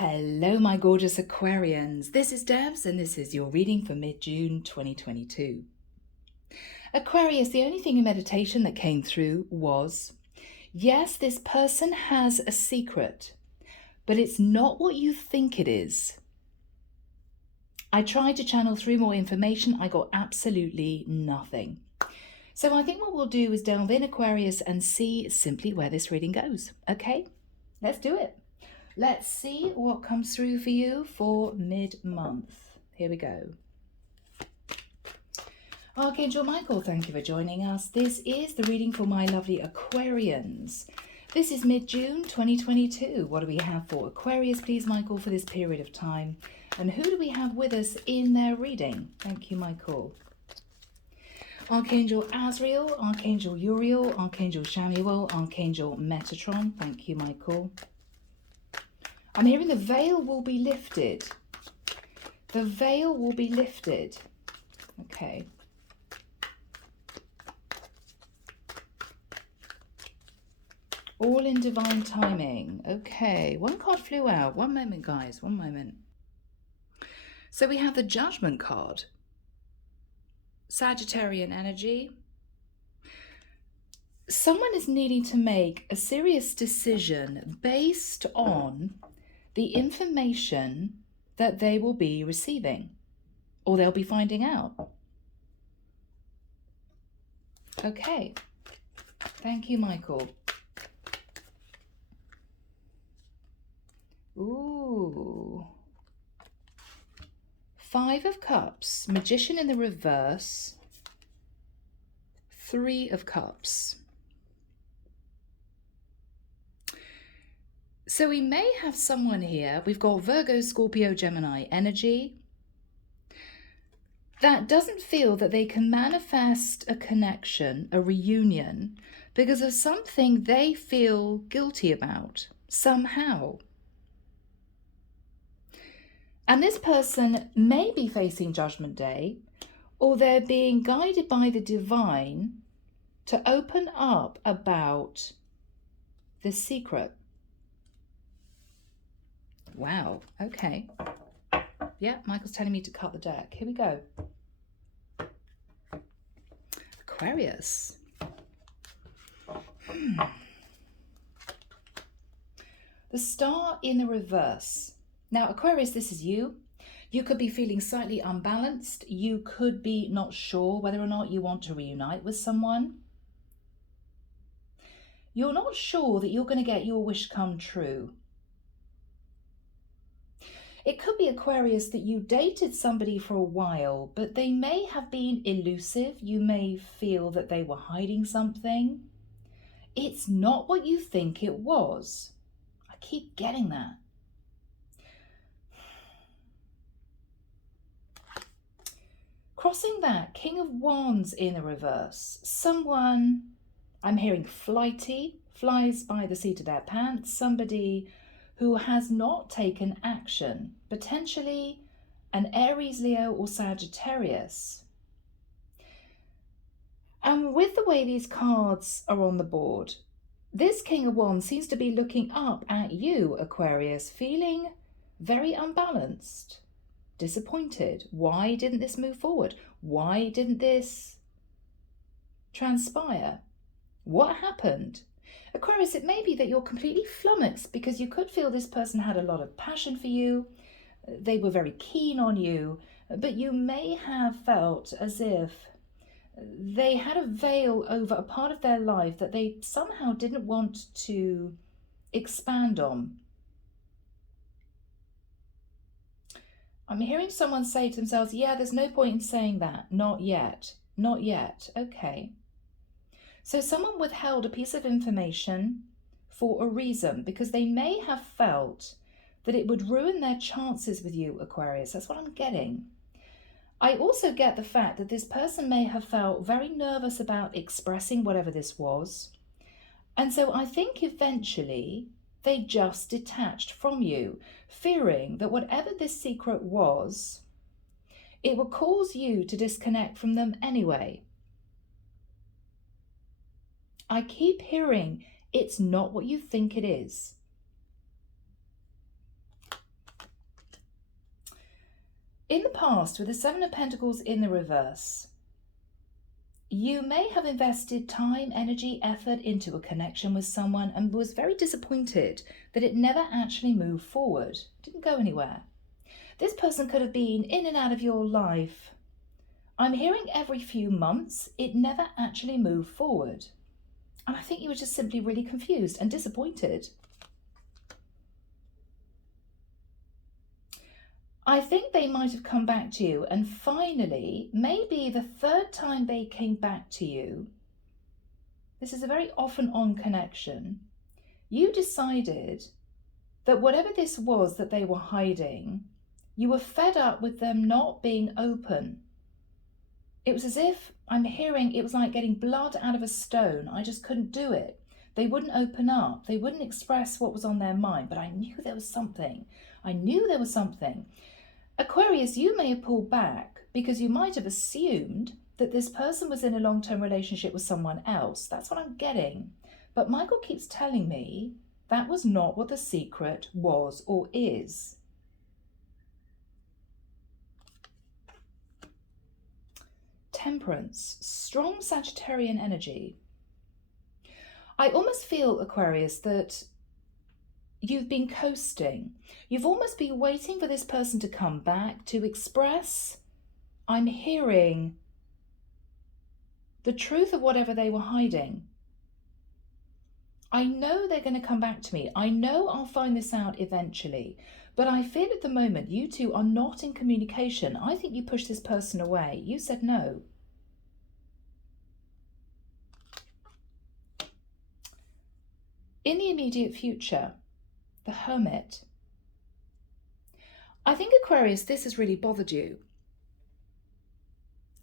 Hello, my gorgeous Aquarians. This is Debs, and this is your reading for mid-June 2022. Aquarius, the only thing in meditation that came through was, yes, this person has a secret, but it's not what you think it is. I tried to channel through more information. I got absolutely nothing. So I think what we'll do is delve in, Aquarius, and see simply where this reading goes. Okay, let's do it. Let's see what comes through for you for mid-month. Here we go. Archangel Michael, thank you for joining us. This is the reading for my lovely Aquarians. This is mid-June 2022. What do we have for Aquarius, please, Michael, for this period of time? And who do we have with us in their reading? Thank you, Michael. Archangel Azrael, Archangel Uriel, Archangel Shamuel, Archangel Metatron. Thank you, Michael. I'm hearing the veil will be lifted. The veil will be lifted. Okay. All in divine timing. Okay. One card flew out. One moment, guys. One moment. So we have the Judgment card. Sagittarian energy. Someone is needing to make a serious decision based on the information that they will be receiving or they'll be finding out. Okay. Thank you, Michael. Ooh. 5 of Cups, Magician in the reverse, 3 of Cups. So we may have someone here, we've got Virgo, Scorpio, Gemini energy, that doesn't feel that they can manifest a connection, a reunion, because of something they feel guilty about, somehow. And this person may be facing Judgment Day, or they're being guided by the divine to open up about this secret. Wow, okay. Yeah, Michael's telling me to cut the deck. Here we go. Aquarius. The Star in the reverse. Now, Aquarius, this is you. You could be feeling slightly unbalanced. You could be not sure whether or not you want to reunite with someone. You're not sure that you're going to get your wish come true. It could be, Aquarius, that you dated somebody for a while, but they may have been elusive. You may feel that they were hiding something. It's not what you think it was. I keep getting that. Crossing that, King of Wands in the reverse. Someone, I'm hearing flighty, flies by the seat of their pants. Somebody who has not taken action, potentially an Aries, Leo, or Sagittarius. And with the way these cards are on the board, this King of Wands seems to be looking up at you, Aquarius, feeling very unbalanced, disappointed. Why didn't this move forward? Why didn't this transpire? What happened? Aquarius, it may be that you're completely flummoxed because you could feel this person had a lot of passion for you. They were very keen on you, but you may have felt as if they had a veil over a part of their life that they somehow didn't want to expand on. I'm hearing someone say to themselves, yeah, there's no point in saying that. Not yet. Not yet. Okay. So someone withheld a piece of information for a reason, because they may have felt that it would ruin their chances with you, Aquarius. That's what I'm getting. I also get the fact that this person may have felt very nervous about expressing whatever this was. And so I think eventually they just detached from you, fearing that whatever this secret was, it would cause you to disconnect from them anyway. I keep hearing it's not what you think it is. In the past, with the Seven of Pentacles in the reverse, you may have invested time, energy, effort into a connection with someone and was very disappointed that it never actually moved forward, didn't go anywhere. This person could have been in and out of your life. I'm hearing every few months, it never actually moved forward. And I think you were just simply really confused and disappointed. I think they might have come back to you, and finally, maybe the third time they came back to you, this is a very off and on connection, you decided that whatever this was that they were hiding, you were fed up with them not being open. It was as if, I'm hearing, it was like getting blood out of a stone. I just couldn't do it. They wouldn't open up. They wouldn't express what was on their mind, but I knew there was something. I knew there was something. Aquarius, you may have pulled back because you might have assumed that this person was in a long-term relationship with someone else. That's what I'm getting. But Michael keeps telling me that was not what the secret was or is. Temperance, strong Sagittarian energy. I almost feel, Aquarius, that you've been coasting. You've almost been waiting for this person to come back to express, I'm hearing, the truth of whatever they were hiding. I know they're going to come back to me. I know I'll find this out eventually. But I feel at the moment you two are not in communication. I think you pushed this person away. You said no. In the immediate future, the Hermit. I think, Aquarius, this has really bothered you.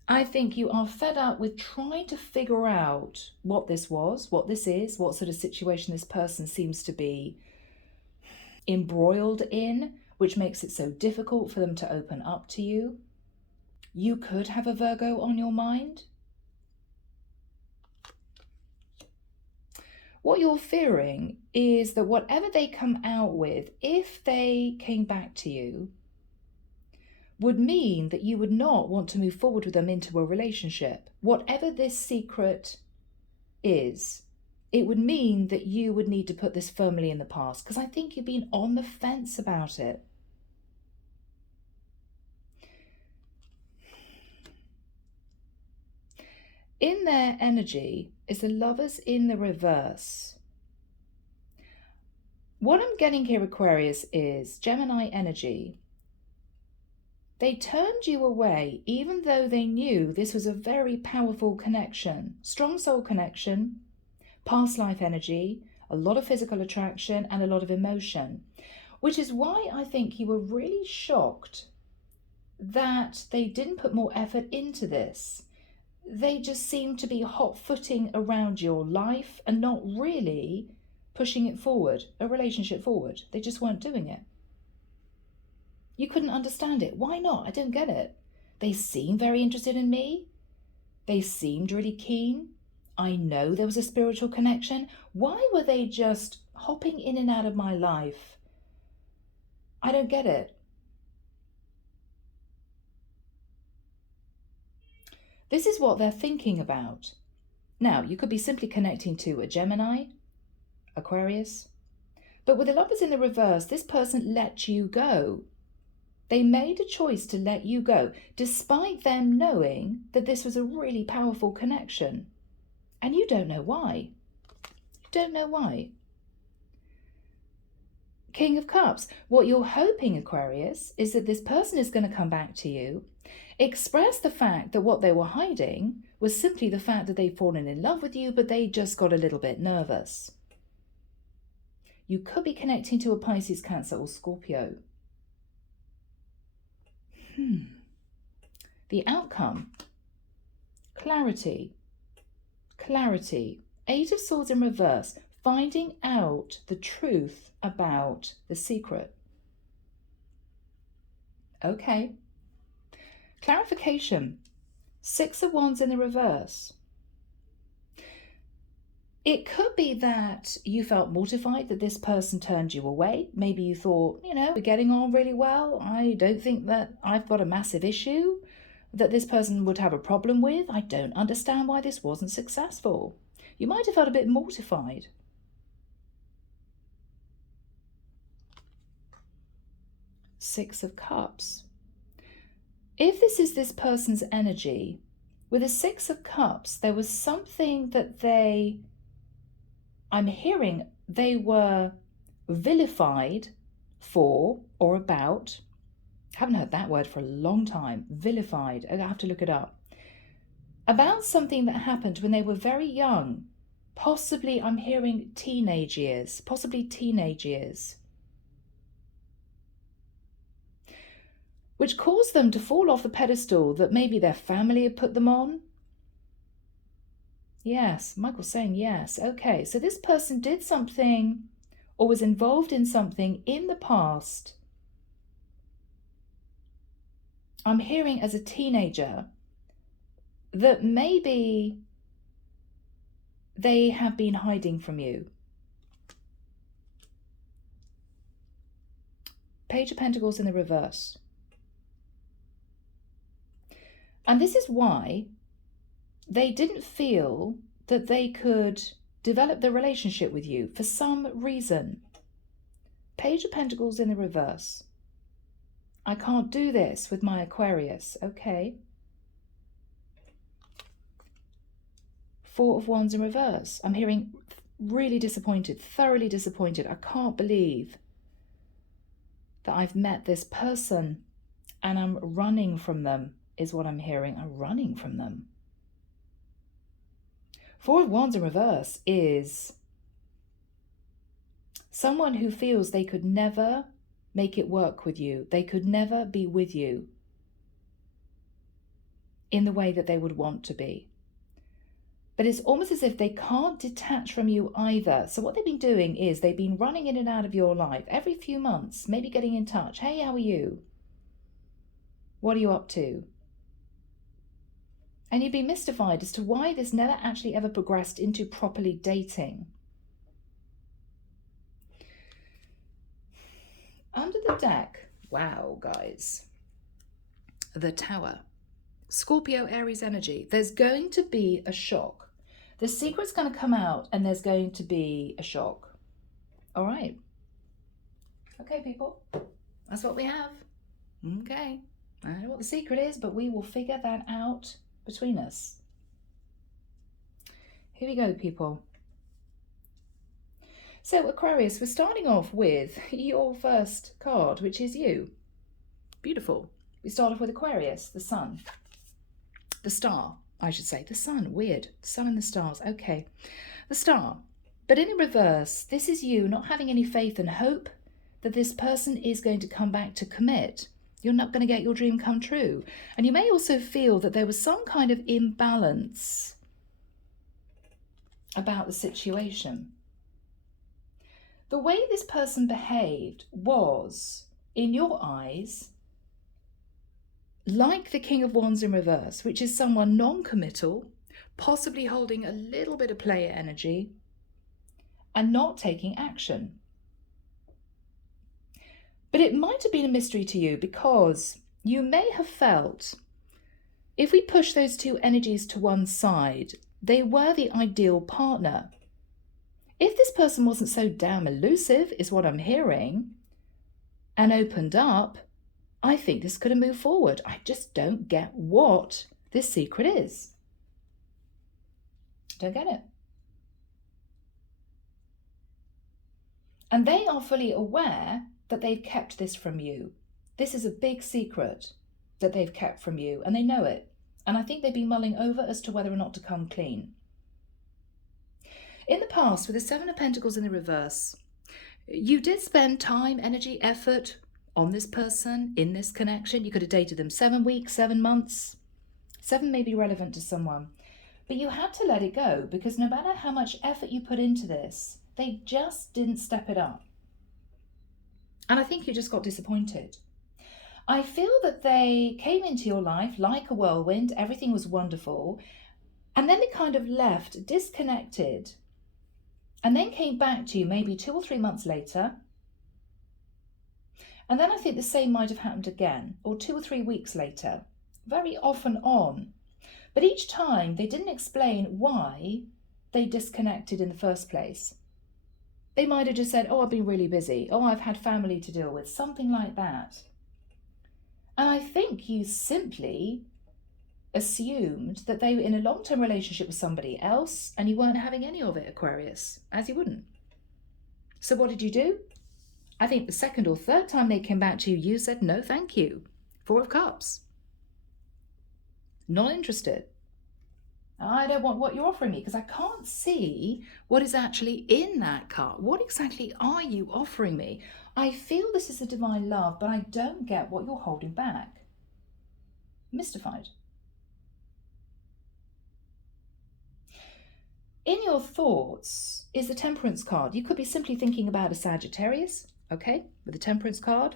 I think you are fed up with trying to figure out what this was, what this is, what sort of situation this person seems to be embroiled in, which makes it so difficult for them to open up to you. You could have a Virgo on your mind. What you're fearing is that whatever they come out with, if they came back to you, would mean that you would not want to move forward with them into a relationship. Whatever this secret is, it would mean that you would need to put this firmly in the past, because I think you've been on the fence about it. In their energy is the Lovers in the reverse. What I'm getting here, Aquarius, is Gemini energy. They turned you away even though they knew this was a very powerful connection, strong soul connection, past life energy, a lot of physical attraction and a lot of emotion, which is why I think you were really shocked that they didn't put more effort into this. They just seemed to be hot-footing around your life and not really pushing it forward, a relationship forward. They just weren't doing it. You couldn't understand it. Why not? I don't get it. They seemed very interested in me. They seemed really keen. I know there was a spiritual connection. Why were they just hopping in and out of my life? I don't get it. This is what they're thinking about. Now, you could be simply connecting to a Gemini, Aquarius, but with the Lovers in the reverse, this person let you go. They made a choice to let you go, despite them knowing that this was a really powerful connection. And you don't know why. You don't know why. King of Cups. What you're hoping, Aquarius, is that this person is going to come back to you, express the fact that what they were hiding was simply the fact that they've fallen in love with you, but they just got a little bit nervous. You could be connecting to a Pisces, Cancer, or Scorpio. The outcome. Clarity. Clarity. Eight of Swords in reverse. Finding out the truth about the secret. Okay. Clarification. Six of Wands in the reverse. It could be that you felt mortified that this person turned you away. Maybe you thought, we're getting on really well. I don't think that I've got a massive issue that this person would have a problem with. I don't understand why this wasn't successful. You might have felt a bit mortified. Six of Cups. If this is this person's energy, with the Six of Cups, there was something that I'm hearing they were vilified for or about. I haven't heard that word for a long time. Vilified. I have to look it up. About something that happened when they were very young. Possibly, I'm hearing teenage years. Possibly teenage years. Which caused them to fall off the pedestal that maybe their family had put them on. Yes, Michael's saying yes. Okay, so this person did something or was involved in something in the past. I'm hearing as a teenager that maybe they have been hiding from you. Page of Pentacles in the reverse. And this is why they didn't feel that they could develop the relationship with you for some reason. Page of Pentacles in the reverse. I can't do this with my Aquarius. Okay. Four of Wands in reverse. I'm hearing really disappointed, thoroughly disappointed. I can't believe that I've met this person and I'm running from them, is what I'm hearing. I'm running from them. Four of Wands in reverse is someone who feels they could never make it work with you. They could never be with you in the way that they would want to be. But it's almost as if they can't detach from you either. So what they've been doing is they've been running in and out of your life every few months, maybe getting in touch. Hey, how are you? What are you up to? And you'd be mystified as to why this never actually ever progressed into properly dating. Under the deck, wow, guys. The Tower. Scorpio, Aries energy. There's going to be a shock. The secret's going to come out and there's going to be a shock. All right. Okay, people. That's what we have. Okay. I don't know what the secret is, but we will figure that out between us. Here we go, people. So, Aquarius, we're starting off with your first card, which is you. Beautiful. We start off with Aquarius, the sun. The star, I should say. The sun, weird. The sun and the stars. Okay. The star. But in reverse, this is you not having any faith and hope that this person is going to come back to commit. You're not going to get your dream come true. And you may also feel that there was some kind of imbalance about the situation. The way this person behaved was, in your eyes, like the King of Wands in reverse, which is someone non-committal, possibly holding a little bit of player energy and not taking action. But it might have been a mystery to you because you may have felt, if we push those two energies to one side, they were the ideal partner. If this person wasn't so damn elusive, is what I'm hearing, and opened up, I think this could have moved forward. I just don't get what this secret is. Don't get it. And they are fully aware that they've kept this from you. This is a big secret that they've kept from you, and they know it. And I think they've been mulling over as to whether or not to come clean. In the past, with the Seven of Pentacles in the reverse, you did spend time, energy, effort on this person, in this connection. You could have dated them 7 weeks, 7 months. 7 may be relevant to someone. But you had to let it go because no matter how much effort you put into this, they just didn't step it up. And I think you just got disappointed. I feel that they came into your life like a whirlwind. Everything was wonderful. And then they kind of left disconnected and then came back to you maybe 2 or 3 months later. And then I think the same might have happened again, or 2 or 3 weeks later, very off and on. But each time they didn't explain why they disconnected in the first place. They might have just said, oh, I've been really busy. Oh, I've had family to deal with, something like that. And I think you simply assumed that they were in a long-term relationship with somebody else and you weren't having any of it, Aquarius, as you wouldn't. So what did you do? I think the second or third time they came back to you, you said, no, thank you. 4 of Cups. Not interested. I don't want what you're offering me because I can't see what is actually in that card. What exactly are you offering me? I feel this is a divine love, but I don't get what you're holding back. Mystified. In your thoughts is the Temperance card. You could be simply thinking about a Sagittarius, okay, with the Temperance card.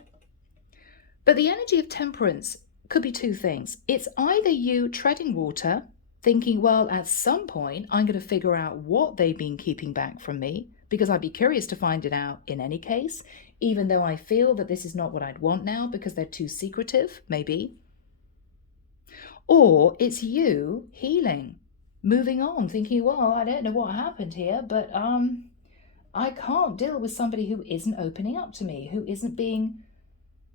But the energy of Temperance could be 2 things. It's either you treading water, thinking, well, at some point, I'm going to figure out what they've been keeping back from me, because I'd be curious to find it out in any case, even though I feel that this is not what I'd want now because they're too secretive, maybe. Or it's you healing, moving on, thinking, well, I don't know what happened here, but I can't deal with somebody who isn't opening up to me, who isn't being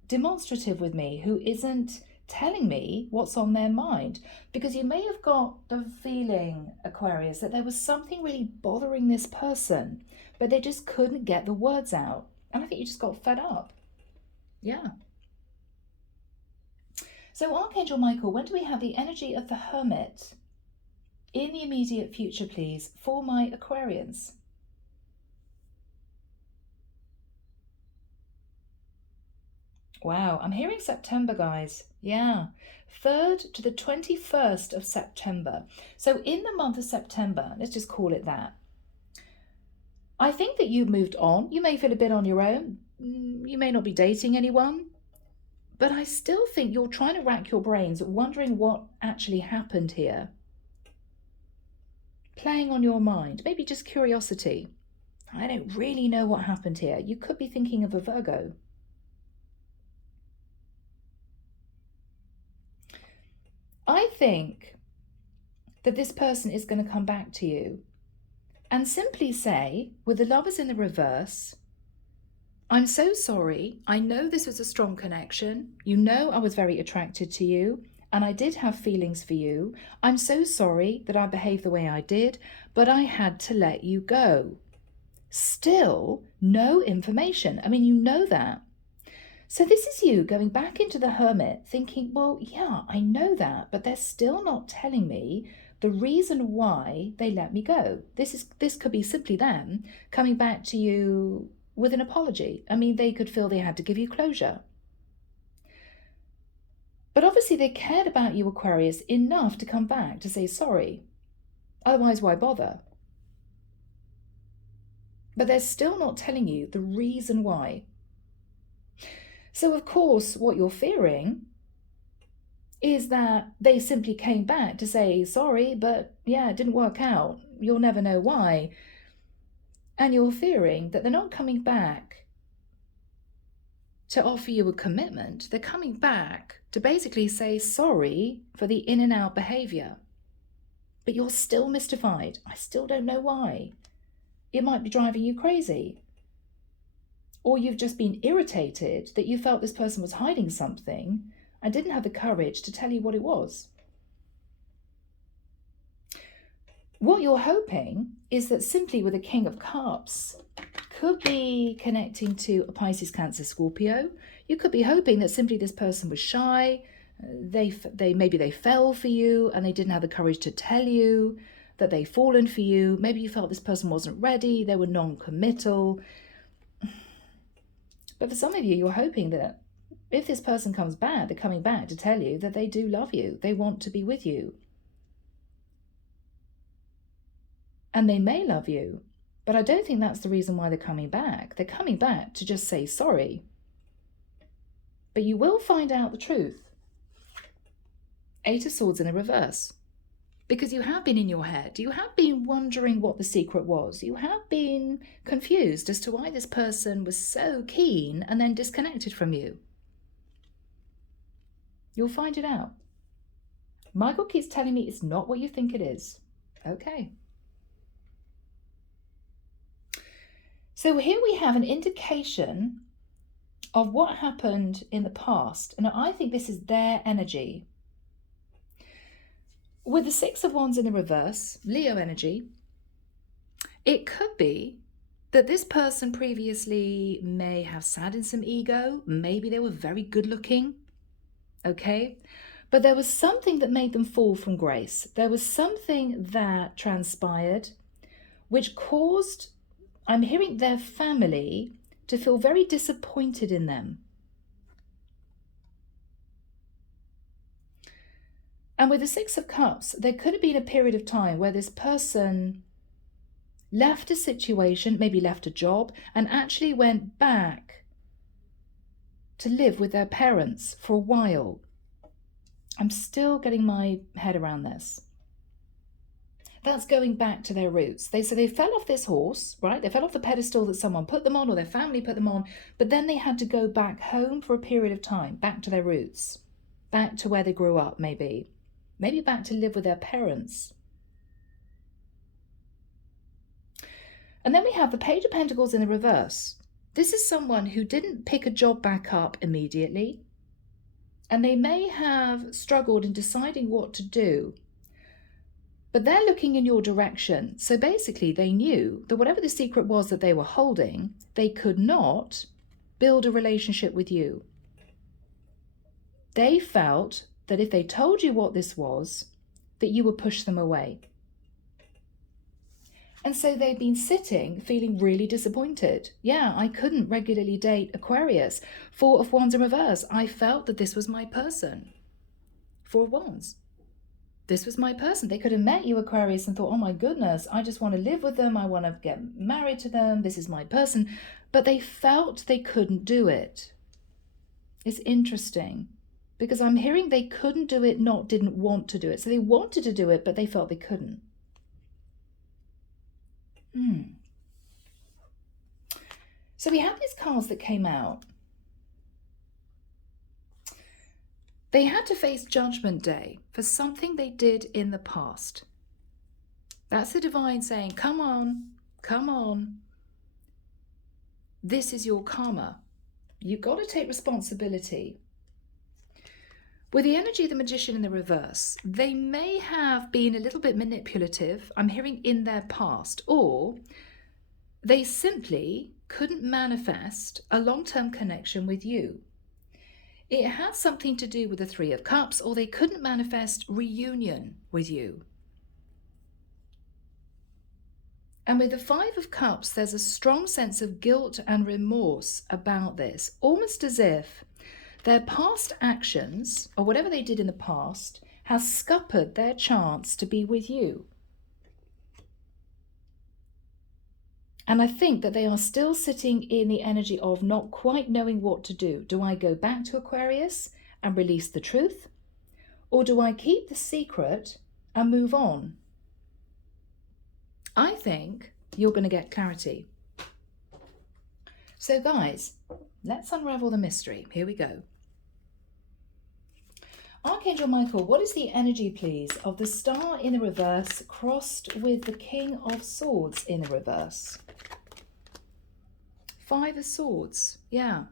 demonstrative with me, who isn't telling me what's on their mind. Because you may have got the feeling, Aquarius, that there was something really bothering this person, but they just couldn't get the words out. And I think you just got fed up. Yeah. So Archangel Michael, when do we have the energy of the Hermit in the immediate future, please, for my Aquarians? Wow, I'm hearing September, guys. Yeah, 3rd to the 21st of September. So in the month of September, let's just call it that, I think that you've moved on. You may feel a bit on your own. You may not be dating anyone. But I still think you're trying to rack your brains, wondering what actually happened here. Playing on your mind, maybe just curiosity. I don't really know what happened here. You could be thinking of a Virgo. I think that this person is going to come back to you and simply say, with the Lovers in the reverse, I'm so sorry. I know this was a strong connection. You know I was very attracted to you and I did have feelings for you. I'm so sorry that I behaved the way I did, but I had to let you go. Still no information. I mean, you know that. So this is you going back into the Hermit thinking, well, yeah, I know that, but they're still not telling me the reason why they let me go. This could be simply them coming back to you with an apology. I mean, they could feel they had to give you closure. But obviously they cared about you, Aquarius, enough to come back to say sorry. Otherwise, why bother? But they're still not telling you the reason why. So, of course, what you're fearing is that they simply came back to say, sorry, but yeah, it didn't work out. You'll never know why. And you're fearing that they're not coming back to offer you a commitment. They're coming back to basically say sorry for the in and out behavior. But you're still mystified. I still don't know why. It might be driving you crazy. Or you've just been irritated that you felt this person was hiding something and didn't have the courage to tell you what it was. What you're hoping is that simply with a King of Cups, could be connecting to a Pisces, Cancer, Scorpio. You could be hoping that simply this person was shy. Maybe they fell for you and they didn't have the courage to tell you that they've fallen for you. Maybe you felt this person wasn't ready. They were non-committal. But for some of you, you're hoping that if this person comes back, they're coming back to tell you that they do love you. They want to be with you. And they may love you, but I don't think that's the reason why they're coming back. They're coming back to just say sorry. But you will find out the truth. 8 of Swords in the reverse. Because you have been in your head. You have been wondering what the secret was. You have been confused as to why this person was so keen and then disconnected from you. You'll find it out. Michael keeps telling me it's not what you think it is. Okay. So here we have an indication of what happened in the past. And I think this is their energy. With the Six of Wands in the reverse, Leo energy, it could be that this person previously may have sat in some ego. Maybe they were very good looking. Okay. But there was something that made them fall from grace. There was something that transpired which caused, I'm hearing, their family to feel very disappointed in them. And with the Six of Cups, there could have been a period of time where this person left a situation, maybe left a job, and actually went back to live with their parents for a while. I'm still getting my head around this. That's going back to their roots. So they fell off this horse, right? They fell off the pedestal that someone put them on or their family put them on, but then they had to go back home for a period of time, back to their roots, back to where they grew up, maybe back to live with their parents. And then we have the Page of Pentacles in the reverse. This is someone who didn't pick a job back up immediately. And they may have struggled in deciding what to do, but they're looking in your direction. So basically they knew that whatever the secret was that they were holding, they could not build a relationship with you. They felt that if they told you what this was, that you would push them away. And so they've been sitting feeling really disappointed. Yeah, I couldn't regularly date Aquarius. Four of Wands in reverse. I felt that this was my person. Four of Wands. This was my person. They could have met you, Aquarius, and thought, oh my goodness, I just want to live with them. I want to get married to them. This is my person. But they felt they couldn't do it. It's interesting because I'm hearing they couldn't do it, not didn't want to do it. So they wanted to do it, but they felt they couldn't. So we have these cards that came out. They had to face Judgment Day for something they did in the past. That's the divine saying, come on, come on. This is your karma. You've got to take responsibility. With the energy of the Magician in the reverse, they may have been a little bit manipulative, I'm hearing, in their past, or they simply couldn't manifest a long-term connection with you. It had something to do with the Three of Cups, or they couldn't manifest reunion with you. And with the Five of Cups, there's a strong sense of guilt and remorse about this, almost as if their past actions, or whatever they did in the past, has scuppered their chance to be with you. And I think that they are still sitting in the energy of not quite knowing what to do. Do I go back to Aquarius and release the truth? Or do I keep the secret and move on? I think you're going to get clarity. So guys, let's unravel the mystery. Here we go. Archangel Michael, what is the energy, please, of the Star in the reverse crossed with the King of Swords in the reverse? Five of Swords, yeah.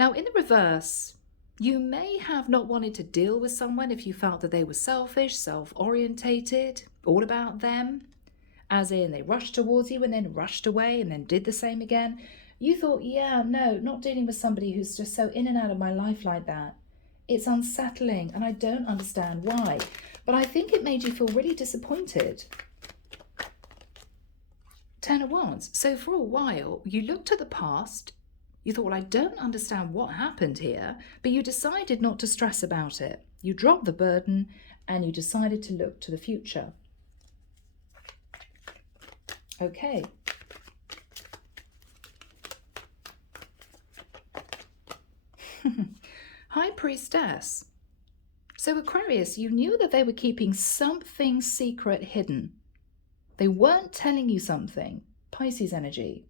Now, in the reverse, you may have not wanted to deal with someone if you felt that they were selfish, self-orientated, all about them, as in they rushed towards you and then rushed away and then did the same again. You thought, yeah, no, not dealing with somebody who's just so in and out of my life like that. It's unsettling and I don't understand why. But I think it made you feel really disappointed. Ten of Wands. So for a while, you looked at the past. You thought, well, I don't understand what happened here. But you decided not to stress about it. You dropped the burden and you decided to look to the future. Okay. High Priestess. So Aquarius, you knew that they were keeping something secret hidden. They weren't telling you something. Pisces energy.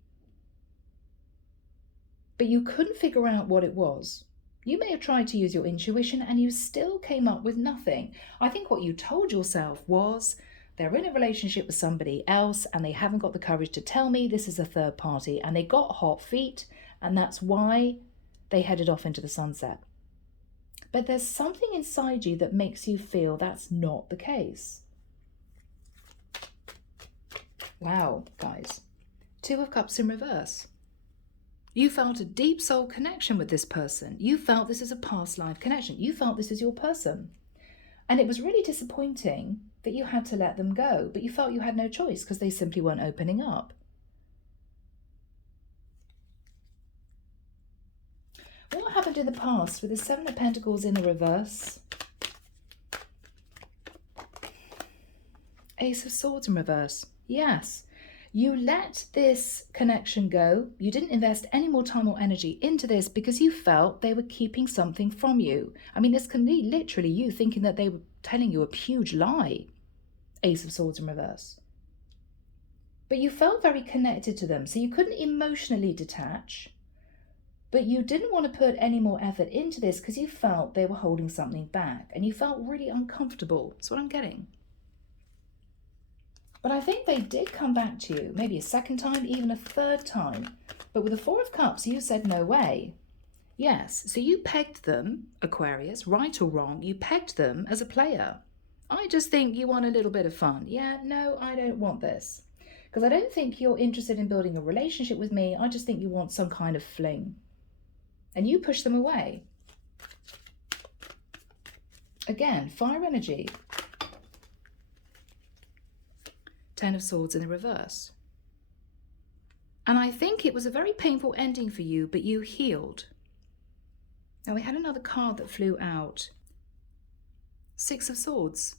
But you couldn't figure out what it was. You may have tried to use your intuition and you still came up with nothing. I think what you told yourself was, they're in a relationship with somebody else and they haven't got the courage to tell me this is a third party, and they got hot feet, and that's why they headed off into the sunset. But there's something inside you that makes you feel that's not the case. Wow, guys. 2 of Cups in reverse. You felt a deep soul connection with this person. You felt this is a past life connection. You felt this is your person. And it was really disappointing that you had to let them go, but you felt you had no choice because they simply weren't opening up. What happened in the past with the 7 of Pentacles in the reverse? Ace of Swords in reverse. Yes, you let this connection go. You didn't invest any more time or energy into this because you felt they were keeping something from you. I mean, this can be literally you thinking that they were telling you a huge lie. Ace of Swords in reverse. But you felt very connected to them, so you couldn't emotionally detach. But you didn't want to put any more effort into this because you felt they were holding something back and you felt really uncomfortable. That's what I'm getting. But I think they did come back to you, maybe a second time, even a third time. But with the 4 of Cups, you said no way. Yes, so you pegged them, Aquarius, right or wrong, you pegged them as a player. I just think you want a little bit of fun. Yeah, no, I don't want this. Because I don't think you're interested in building a relationship with me. I just think you want some kind of fling. And you push them away. Again, fire energy. 10 of Swords in the reverse. And I think it was a very painful ending for you, but you healed. Now we had another card that flew out. 6 of Swords.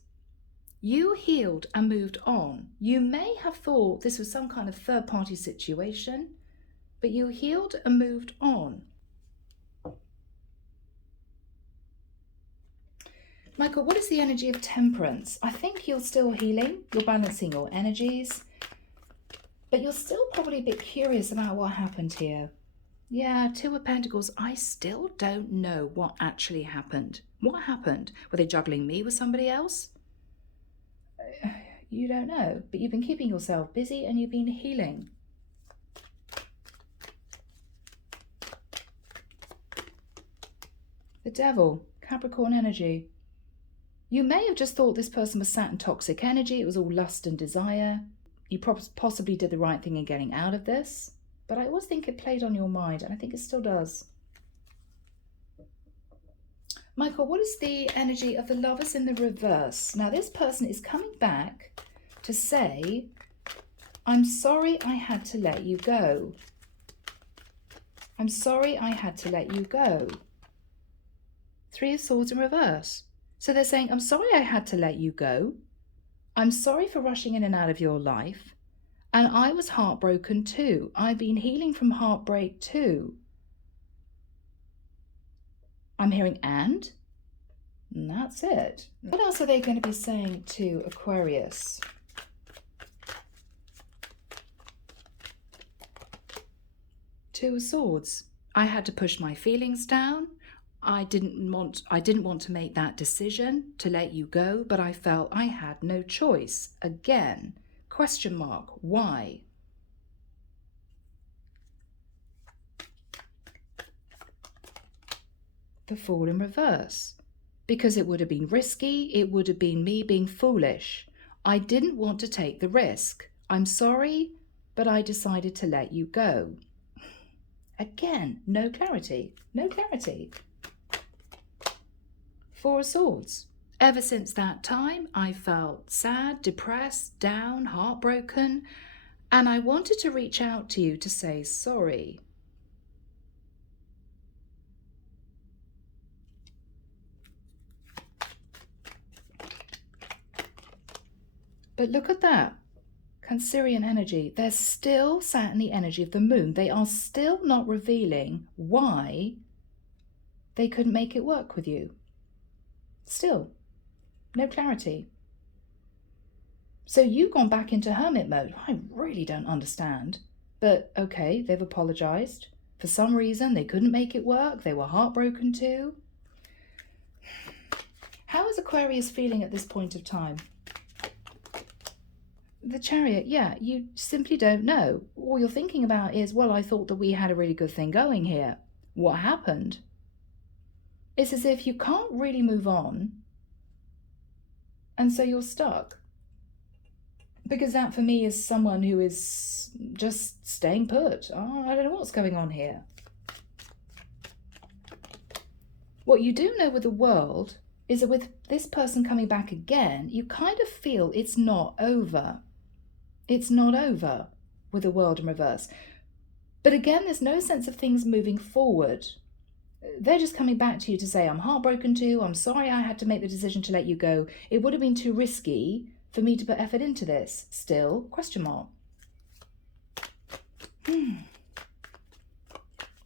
You healed and moved on. You may have thought this was some kind of third-party situation, but you healed and moved on. Michael, what is the energy of Temperance? I think you're still healing. You're balancing your energies. But you're still probably a bit curious about what happened here. Yeah, 2 of Pentacles. I still don't know what actually happened. What happened? Were they juggling me with somebody else? You don't know. But you've been keeping yourself busy and you've been healing. The Devil, Capricorn energy. You may have just thought this person was sat in toxic energy. It was all lust and desire. You possibly did the right thing in getting out of this. But I always think it played on your mind, and I think it still does. Michael, what is the energy of the Lovers in the reverse? Now, this person is coming back to say, I'm sorry I had to let you go. I'm sorry I had to let you go. 3 of Swords in reverse. So they're saying, I'm sorry I had to let you go. I'm sorry for rushing in and out of your life. And I was heartbroken too. I've been healing from heartbreak too. I'm hearing and that's it. What else are they going to be saying to Aquarius? Two of Swords. I had to push my feelings down. I didn't want to make that decision to let you go, but I felt I had no choice. Again, question mark, why? The Fool in reverse. Because it would have been risky, it would have been me being foolish. I didn't want to take the risk. I'm sorry, but I decided to let you go. Again, no clarity, no clarity. 4 of Swords. Ever since that time, I felt sad, depressed, down, heartbroken, and I wanted to reach out to you to say sorry. But look at that. Cancerian energy. They're still sat in the energy of the moon. They are still not revealing why they couldn't make it work with you. Still, no clarity. So you've gone back into hermit mode. I really don't understand. But okay, they've apologized. For some reason, they couldn't make it work. They were heartbroken too. How is Aquarius feeling at this point of time? The Chariot, yeah, you simply don't know. All you're thinking about is, well, I thought that we had a really good thing going here. What happened? It's as if you can't really move on, and so you're stuck. Because that for me is someone who is just staying put. Oh, I don't know what's going on here. What you do know with the world is that with this person coming back again, you kind of feel it's not over. It's not over with the world in reverse. But again, there's no sense of things moving forward. They're just coming back to you to say, I'm heartbroken too. I'm sorry I had to make the decision to let you go. It would have been too risky for me to put effort into this. Still, question mark.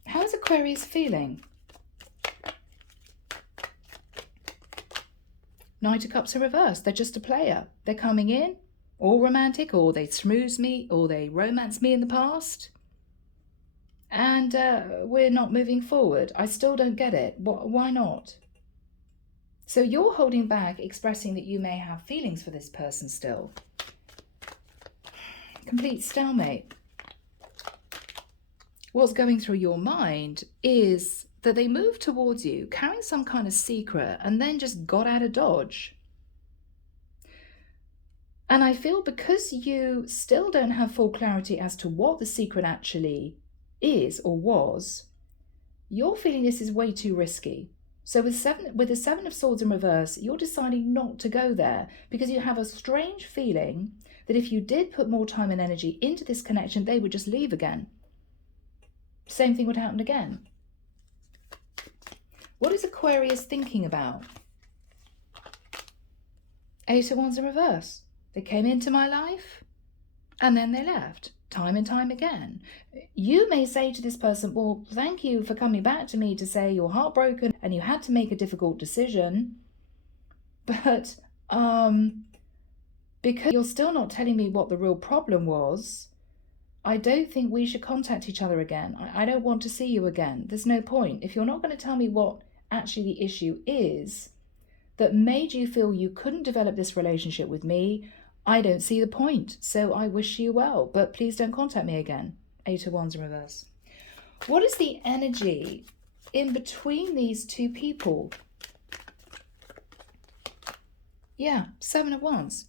How's Aquarius feeling? Knight of Cups in reverse. They're just a player. They're coming in, all romantic, or they schmooze me, or they romance me in the past. And we're not moving forward. I still don't get it. Why not? So you're holding back, expressing that you may have feelings for this person still. Complete stalemate. What's going through your mind is that they moved towards you carrying some kind of secret and then just got out of Dodge. And I feel because you still don't have full clarity as to what the secret actually is or was, you're feeling this is way too risky. So with the Seven of Swords in reverse, you're deciding not to go there because you have a strange feeling that if you did put more time and energy into this connection, they would just leave again. Same thing would happen again. What is Aquarius thinking about? Eight of Wands in reverse. They came into my life and then they left, time and time again. You may say to this person, well, thank you for coming back to me to say you're heartbroken and you had to make a difficult decision. But because you're still not telling me what the real problem was, I don't think we should contact each other again. I don't want to see you again. There's no point. If you're not going to tell me what actually the issue is that made you feel you couldn't develop this relationship with me, I don't see the point. So I wish you well, but please don't contact me again. Eight of Wands in reverse. What is the energy in between these two people? Yeah, Seven of Wands.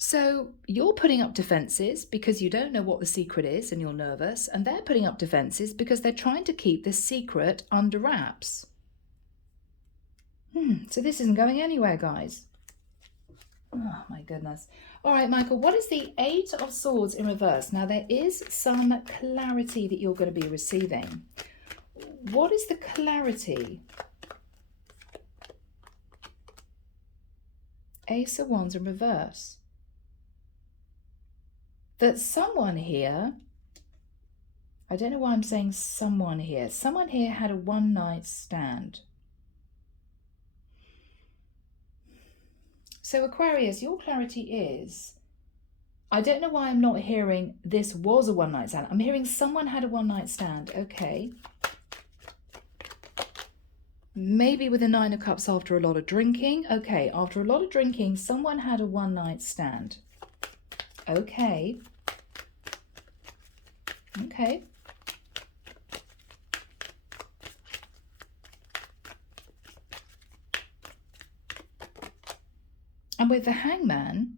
So you're putting up defenses because you don't know what the secret is and you're nervous, and they're putting up defenses because they're trying to keep this secret under wraps. So this isn't going anywhere, guys. Oh my goodness. All right, Michael, what is the Eight of Swords in reverse? Now there is some clarity that you're going to be receiving. What is the clarity? Ace of Wands in reverse. That someone here, I don't know why I'm saying someone here had a one-night stand. So Aquarius, your clarity is, I don't know why I'm not hearing this was a one-night stand. I'm hearing someone had a one-night stand. Okay. Maybe with a Nine of Cups after a lot of drinking. Okay, after a lot of drinking, someone had a one-night stand. Okay. Okay. And with the Hangman,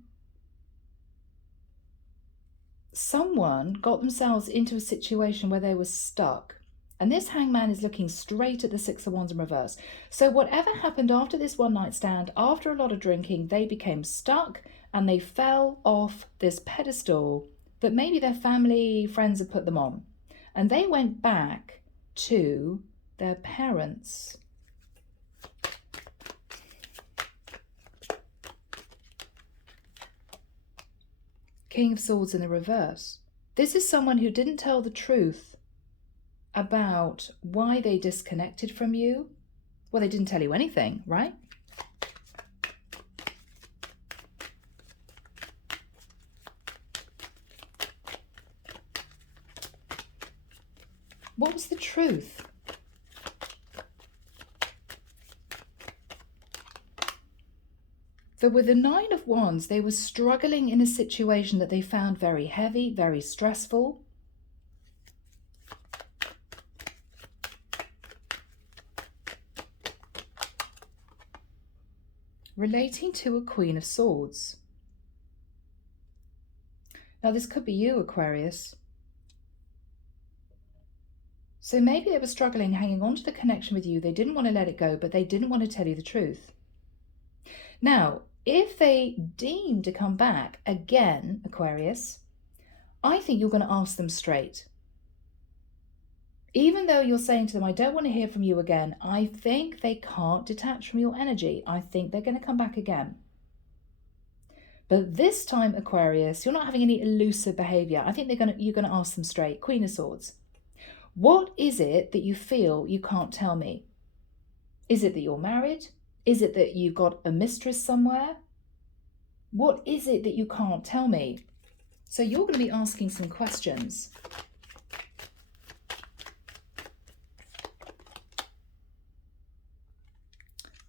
someone got themselves into a situation where they were stuck. And this Hangman is looking straight at the Six of Wands in reverse. So whatever happened after this one night stand, after a lot of drinking, they became stuck and they fell off this pedestal that maybe their family, friends had put them on. And they went back to their parents. King of Swords in the reverse. This is someone who didn't tell the truth about why they disconnected from you, Well, they didn't tell you anything, right? What was the truth? That with the Nine of Wands, they were struggling in a situation that they found very heavy, very stressful. Relating to a Queen of Swords. Now, this could be you, Aquarius. So maybe they were struggling, hanging on to the connection with you. They didn't want to let it go, but they didn't want to tell you the truth. Now, if they deem to come back again, Aquarius, I think you're going to ask them straight. Even though you're saying to them, I don't want to hear from you again, I think they can't detach from your energy. I think they're going to come back again. But this time, Aquarius, you're not having any elusive behavior. I think you're going to ask them straight. Queen of Swords. What is it that you feel you can't tell me? Is it that you're married? Is it that you've got a mistress somewhere? What is it that you can't tell me? So you're going to be asking some questions.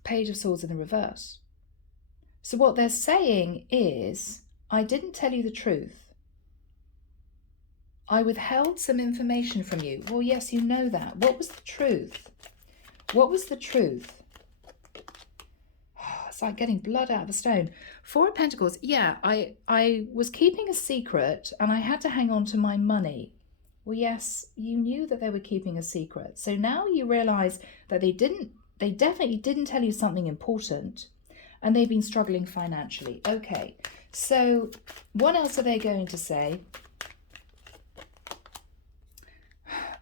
Page of Swords in the reverse. So what they're saying is, I didn't tell you the truth. I withheld some information from you. Well, yes, you know that. What was the truth? What was the truth? It's like getting blood out of a stone. Four of Pentacles. Yeah, I was keeping a secret and I had to hang on to my money. Well, yes, you knew that they were keeping a secret. So now you realize that they definitely didn't tell you something important and they've been struggling financially. Okay, so what else are they going to say?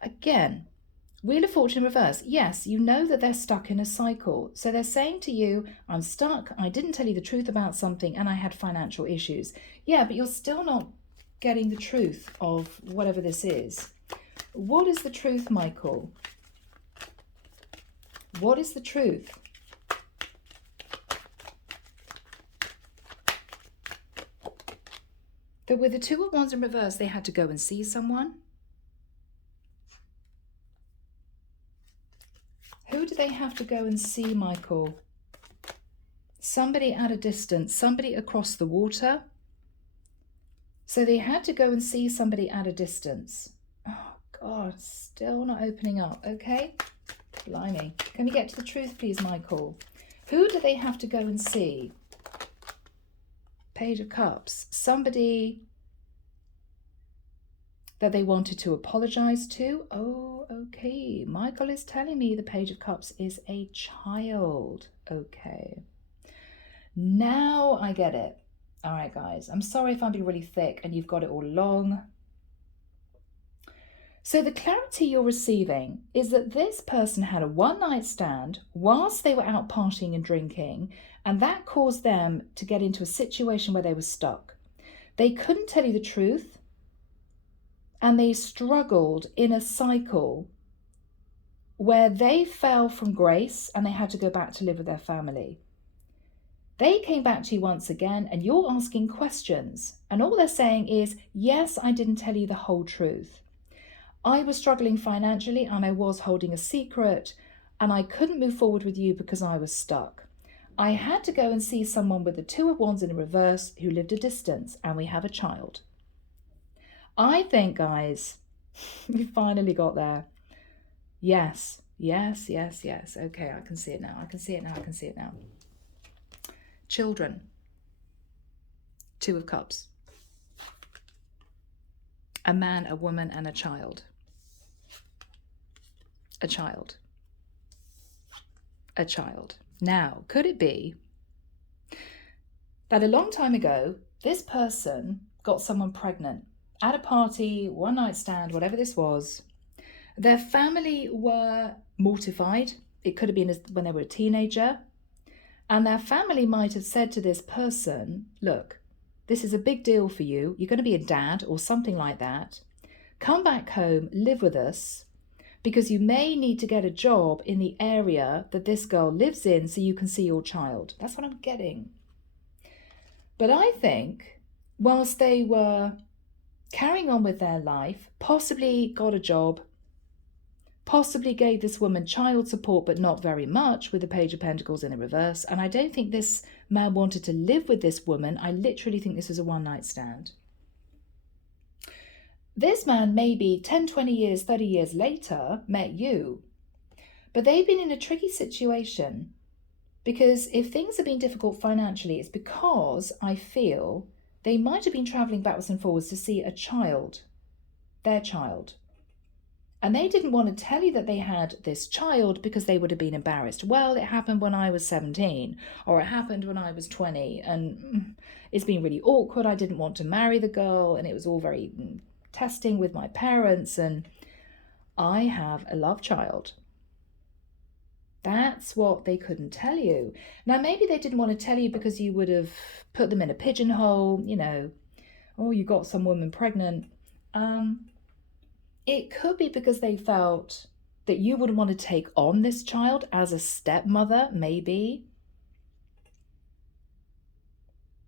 Again, Wheel of Fortune reverse. Yes, you know that they're stuck in a cycle. So they're saying to you, I'm stuck. I didn't tell you the truth about something and I had financial issues. Yeah, but you're still not getting the truth of whatever this is. What is the truth, Michael? What is the truth? That with the Two of Wands in reverse, they had to go and see someone. Who do they have to go and see, Michael? Somebody at a distance, somebody across the water. So they had to go and see somebody at a distance. Oh, God, still not opening up. Okay, blimey. Can we get to the truth, please, Michael? Who do they have to go and see? Page of Cups. Somebody that they wanted to apologize to. Oh, okay. Michael is telling me the Page of Cups is a child. Okay. Now I get it. All right, guys. I'm sorry if I'm being really thick and you've got it all long. So the clarity you're receiving is that this person had a one-night stand whilst they were out partying and drinking, and that caused them to get into a situation where they were stuck. They couldn't tell you the truth. And they struggled in a cycle where they fell from grace and they had to go back to live with their family. They came back to you once again and you're asking questions. And all they're saying is, yes, I didn't tell you the whole truth. I was struggling financially and I was holding a secret and I couldn't move forward with you because I was stuck. I had to go and see someone with the Two of Wands in reverse who lived a distance and we have a child. I think, guys, we finally got there. Yes, yes, yes, yes. Okay, I can see it now. I can see it now. I can see it now. Children. Two of Cups. A man, a woman, and a child. A child. A child. Now, could it be that a long time ago, this person got someone pregnant? At a party, one night stand, whatever this was, their family were mortified. It could have been when they were a teenager. And their family might have said to this person, look, this is a big deal for you. You're going to be a dad or something like that. Come back home, live with us. because you may need to get a job in the area that this girl lives in so you can see your child. That's what I'm getting. But I think whilst they were carrying on with their life, possibly got a job, possibly gave this woman child support, but not very much, with the Page of Pentacles in the reverse. And I don't think this man wanted to live with this woman. I literally think this was a one-night stand. This man, maybe 10, 20 years, 30 years later, met you. But they've been in a tricky situation, because if things have been difficult financially, it's because I feel they might have been traveling backwards and forwards to see a child, their child. And they didn't want to tell you that they had this child because they would have been embarrassed. Well, it happened when I was 17, or it happened when I was 20, and it's been really awkward. I didn't want to marry the girl, and it was all very testing with my parents, and I have a love child. That's what they couldn't tell you. Now, maybe they didn't want to tell you because you would have put them in a pigeonhole, you know, oh, you got some woman pregnant. It could be because they felt that you wouldn't want to take on this child as a stepmother, maybe.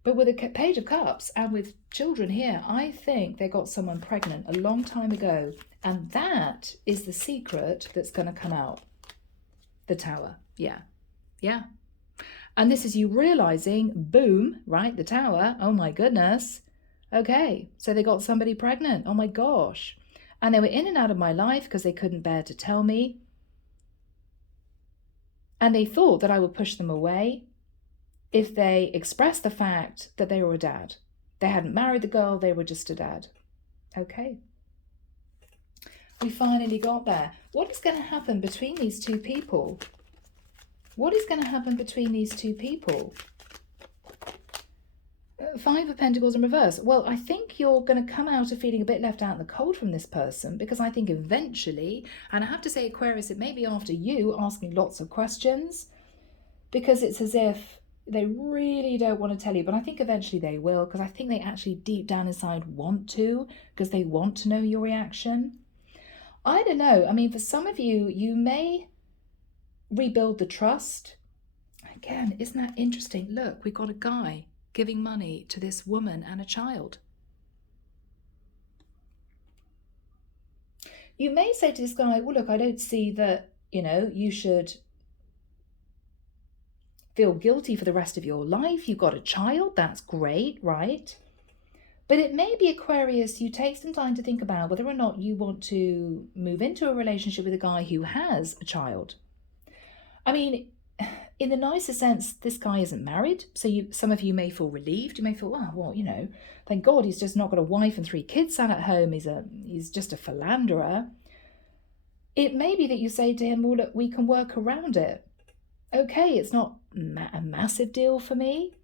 But with a Page of Cups and with children here, I think they got someone pregnant a long time ago. And that is the secret that's going to come out. The Tower. Yeah. Yeah. And this is you realizing, boom, right? The Tower. Oh my goodness. Okay. So they got somebody pregnant. Oh my gosh. And they were in and out of my life because they couldn't bear to tell me. And they thought that I would push them away if they expressed the fact that they were a dad. They hadn't married the girl, they were just a dad. Okay. We finally got there. What is going to happen between these two people? What is going to happen between these two people? Five of Pentacles in reverse. Well, I think you're going to come out of feeling a bit left out in the cold from this person, because I think eventually, and I have to say, Aquarius, it may be after you asking lots of questions, because it's as if they really don't want to tell you, but I think eventually they will, because I think they actually deep down inside want to, because they want to know your reaction. I don't know. I mean, for some of you, you may rebuild the trust. Again, isn't that interesting? Look, we've got a guy giving money to this woman and a child. You may say to this guy, well, look, I don't see that, you know, you should feel guilty for the rest of your life. You've got a child. That's great, right? But it may be, Aquarius, you take some time to think about whether or not you want to move into a relationship with a guy who has a child. I mean, in the nicest sense, this guy isn't married. So some of you may feel relieved. You may feel, oh, well, you know, thank God he's just not got a wife and 3 kids sat at home. He's just a philanderer. It may be that you say to him, well, look, we can work around it. Okay, it's not a massive deal for me.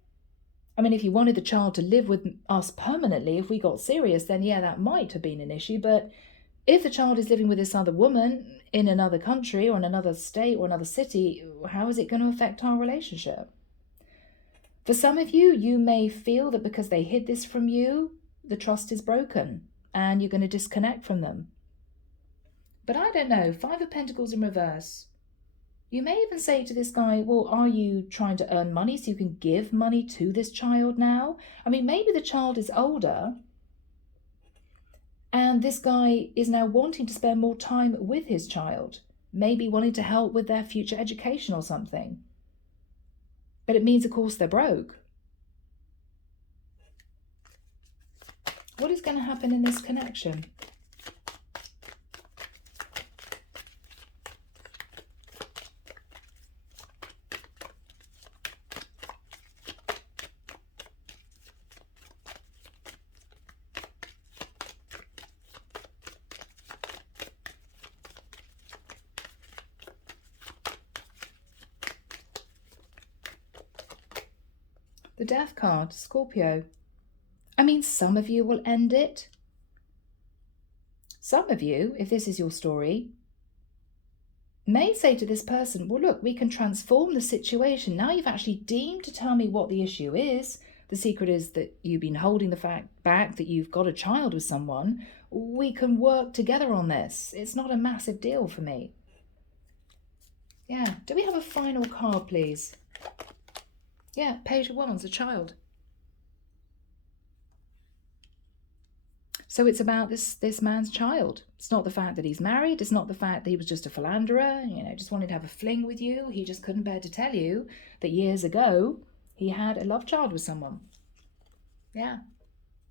I mean, if you wanted the child to live with us permanently, if we got serious, then yeah, that might have been an issue. But if the child is living with this other woman in another country or in another state or another city, how is it going to affect our relationship? For some of you, you may feel that because they hid this from you, the trust is broken and you're going to disconnect from them. But I don't know, 5 of Pentacles in reverse. You may even say to this guy, well, are you trying to earn money so you can give money to this child now? I mean, maybe the child is older and this guy is now wanting to spend more time with his child, maybe wanting to help with their future education or something. But it means, of course, they're broke. What is going to happen in this connection? The Death card, Scorpio. I mean, some of you will end it. Some of you, if this is your story, may say to this person, well, look, we can transform the situation. Now you've actually deemed to tell me what the issue is. The secret is that you've been holding the fact back that you've got a child with someone. we can work together on this. It's not a massive deal for me. Yeah. Do we have a final card, please? Yeah, Page of Wands, a child. So it's about this man's child. It's not the fact that he's married. It's not the fact that he was just a philanderer, you know, just wanted to have a fling with you. He just couldn't bear to tell you that years ago he had a love child with someone. Yeah.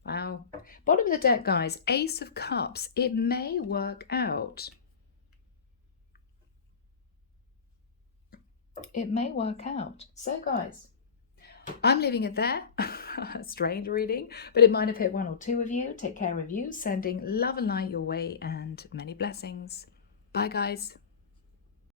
Wow. Bottom of the deck, guys, Ace of Cups. It may work out. It may work out. So, guys, I'm leaving it there. Strange reading, but it might have hit one or two of you. Take care of you. Sending love and light your way and many blessings. Bye, guys.